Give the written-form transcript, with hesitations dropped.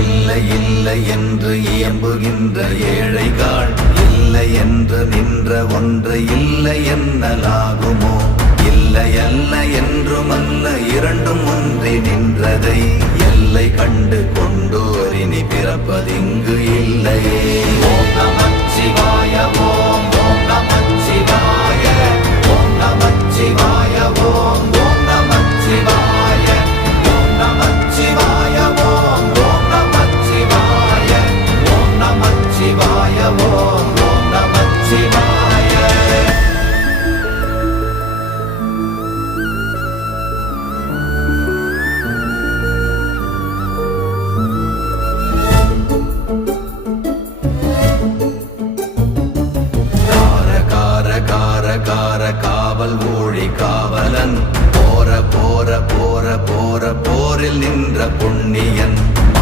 இல்லை இல்லை என்று இயம்புகின்ற ஏழைகள், இல்லை என்று நின்ற ஒன்று இல்லை என்னலாகுமோ? இல்லை அல்ல என்றும் அல்ல, இரண்டும் ஒன்றி நின்றதை எல்லை கண்டு கொண்டோர் இனி பிறப்பதிங்க